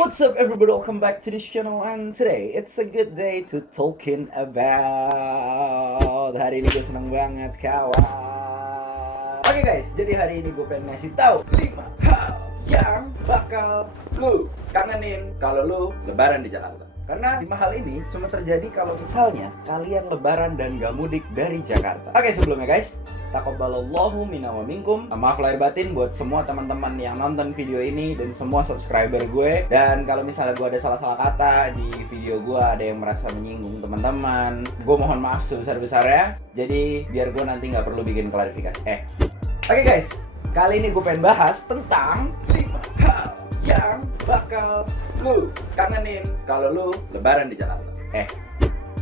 What's up everybody, welcome back to this channel. And today it's a good day to talking about. Hari ini gue seneng banget kawan. Oke guys, jadi hari ini gue pengen ngasih tahu 5 hal yang bakal lu kangenin kalau lu lebaran di Jakarta. Karena 5 hal ini cuma terjadi kalau misalnya kalian lebaran dan gak mudik dari Jakarta. Oke, sebelumnya guys, taqabbalallahu minna wa minkum. Maaf lahir batin buat semua teman-teman yang nonton video ini dan semua subscriber gue. Dan kalau misalnya gue ada salah-salah kata di video gue, ada yang merasa menyinggung teman-teman, gue mohon maaf sebesar-besarnya. Jadi biar gue nanti nggak perlu bikin klarifikasi. Oke guys, kali ini gue pengen bahas tentang 5 hal yang bakal lu kangenin kalau lu lebaran di Jakarta.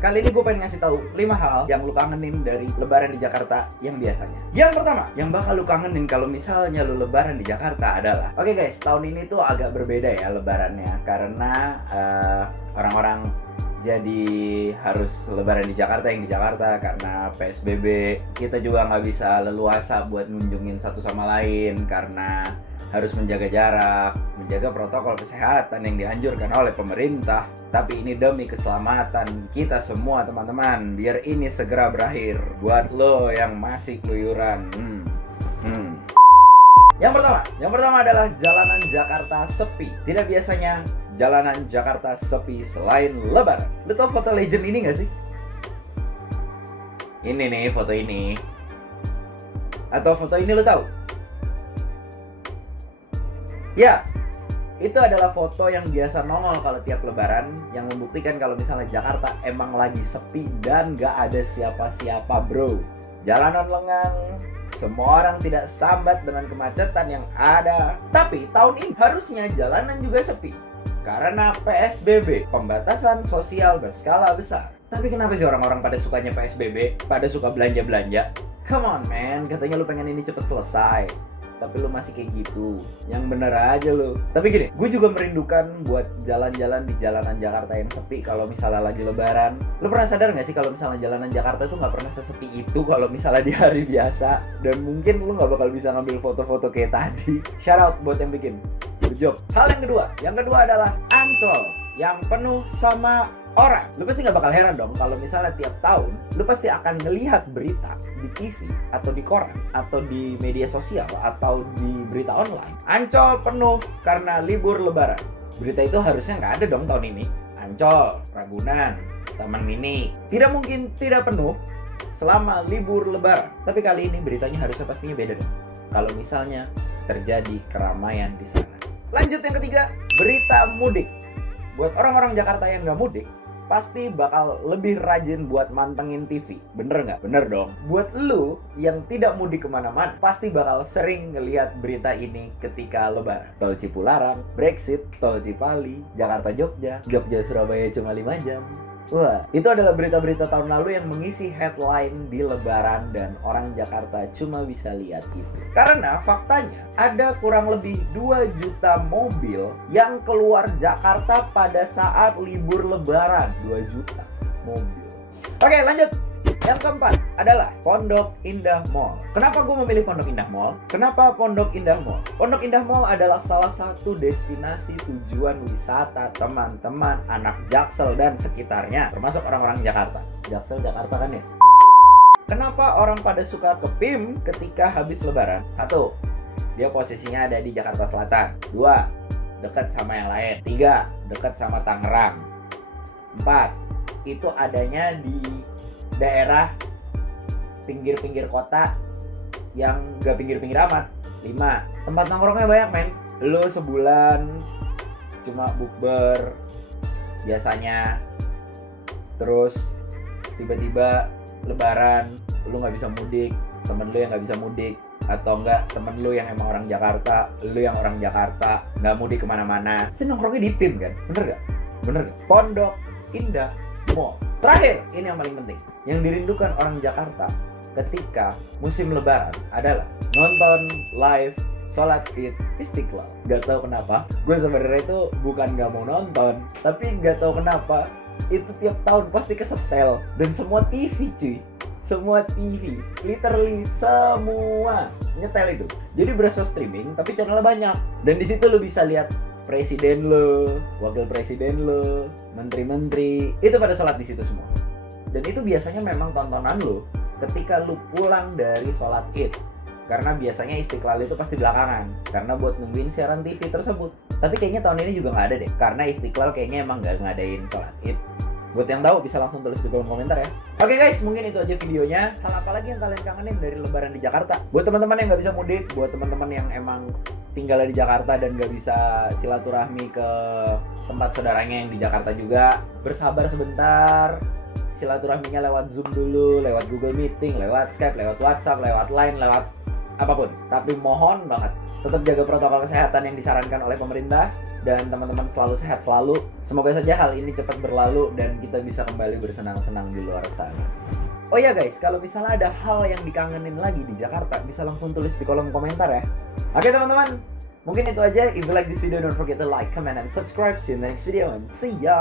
Kali ini gue pengen ngasih tahu 5 hal yang lu kangenin dari lebaran di Jakarta yang biasanya. Yang pertama, yang bakal lu kangenin kalau misalnya lu lebaran di Jakarta adalah, oke guys, tahun ini tuh agak berbeda ya lebarannya, karena orang-orang jadi harus lebaran di Jakarta yang di Jakarta karena PSBB. Kita juga nggak bisa leluasa buat ngunjungin satu sama lain karena harus menjaga jarak, menjaga protokol kesehatan yang dianjurkan oleh pemerintah. Tapi ini demi keselamatan kita semua teman-teman, biar ini segera berakhir buat lo yang masih keluyuran. Yang pertama adalah jalanan Jakarta sepi. Tidak biasanya jalanan Jakarta sepi selain lebaran. Lo tau foto legend ini gak sih? Ini nih foto ini. Atau foto ini lo tahu? Ya, itu adalah foto yang biasa nongol kalau tiap lebaran, yang membuktikan kalau misalnya Jakarta emang lagi sepi dan gak ada siapa-siapa bro. Jalanan lengang, semua orang tidak sambat dengan kemacetan yang ada. Tapi tahun ini harusnya jalanan juga sepi karena PSBB, pembatasan sosial berskala besar. Tapi kenapa sih orang-orang pada sukanya PSBB, pada suka belanja-belanja? Come on man, katanya lu pengen ini cepet selesai, tapi lu masih kayak gitu. Yang bener aja lu. Tapi gini, gue juga merindukan buat jalan-jalan di jalanan Jakarta yang sepi kalau misalnya lagi lebaran. Lu pernah sadar gak sih kalau misalnya jalanan Jakarta itu gak pernah sesepi itu kalau misalnya di hari biasa? Dan mungkin lu gak bakal bisa ngambil foto-foto kayak tadi. Shout out buat yang bikin. Good job. Hal yang kedua adalah Ancol yang penuh sama orang. Lu pasti gak bakal heran dong kalau misalnya tiap tahun lu pasti akan melihat berita di TV atau di koran atau di media sosial atau di berita online, Ancol penuh karena libur lebaran. Berita itu harusnya nggak ada dong tahun ini. Ancol, Ragunan, Taman Mini tidak mungkin tidak penuh selama libur lebaran. Tapi kali ini beritanya harusnya pastinya beda dong kalau misalnya terjadi keramaian di sana. Lanjut yang ketiga, berita mudik. Buat orang-orang Jakarta yang nggak mudik, pasti bakal lebih rajin buat mantengin TV. Bener nggak? Bener dong. Buat lu yang tidak mudik kemana-mana, pasti bakal sering ngelihat berita ini ketika lebaran. Tol Cipularang, Brexit, Tol Cipali, Jakarta Jogja, Jogja Surabaya cuma 5 jam. Wah, itu adalah berita-berita tahun lalu yang mengisi headline di lebaran dan orang Jakarta cuma bisa lihat itu. Karena faktanya ada kurang lebih 2 juta mobil yang keluar Jakarta pada saat libur lebaran. 2 juta mobil. Oke, lanjut. Yang keempat adalah Pondok Indah Mall. Kenapa gue memilih Pondok Indah Mall? Kenapa Pondok Indah Mall? Pondok Indah Mall adalah salah satu destinasi tujuan wisata teman-teman anak Jaksel dan sekitarnya, termasuk orang-orang Jakarta. Jaksel Jakarta kan ya? Kenapa orang pada suka ke PIM ketika habis lebaran? 1. Dia posisinya ada di Jakarta Selatan. 2. Dekat sama yang lain. 3. Dekat sama Tangerang. 4. Itu adanya di daerah pinggir-pinggir kota yang gak pinggir-pinggir amat. 5. Tempat nongkrongnya banyak men. Lu sebulan cuma bukber biasanya, terus tiba-tiba lebaran lu gak bisa mudik, temen lu yang gak bisa mudik, atau enggak temen lu yang emang orang Jakarta, lu yang orang Jakarta gak mudik kemana-mana, pasti nongkrongnya di PIM kan? Bener gak? Pondok Indah Mall. Terakhir, ini yang paling penting, yang dirindukan orang Jakarta ketika musim lebaran adalah nonton live sholat id Istiqlal. Gak tahu kenapa, gue sebenarnya itu bukan gak mau nonton, tapi gak tahu kenapa itu tiap tahun pasti kesetel. Dan semua TV cuy, semua TV, literally semua nyetel itu. Jadi berasa streaming, tapi channelnya banyak. Dan di situ lo bisa lihat presiden lo, wakil presiden lo, menteri-menteri, itu pada sholat di situ semua. Dan itu biasanya memang tontonan lo ketika lo pulang dari sholat Id. Karena biasanya Istiqlal itu pasti belakangan, karena buat nungguin siaran TV tersebut. Tapi kayaknya tahun ini juga nggak ada deh, karena Istiqlal kayaknya emang nggak ngadain sholat Id. Buat yang tahu bisa langsung tulis di kolom komentar ya. Oke guys, mungkin itu aja videonya. Hal apa lagi yang kalian kangenin dari lebaran di Jakarta? Buat teman-teman yang nggak bisa mudik, buat teman-teman yang emang tinggal di Jakarta dan nggak bisa silaturahmi ke tempat saudaranya yang di Jakarta juga, bersabar sebentar. Silaturahminya lewat Zoom dulu, lewat Google Meeting, lewat Skype, lewat WhatsApp, lewat Line, lewat apapun. Tapi mohon banget, tetap jaga protokol kesehatan yang disarankan oleh pemerintah. Dan teman-teman selalu sehat selalu. Semoga saja hal ini cepat berlalu dan kita bisa kembali bersenang-senang di luar sana. Oh ya guys, kalau misalnya ada hal yang dikangenin lagi di Jakarta, bisa langsung tulis di kolom komentar ya. Oke teman-teman, mungkin itu aja. If you like this video, don't forget to like, comment, and subscribe. See you in the next video, and see ya.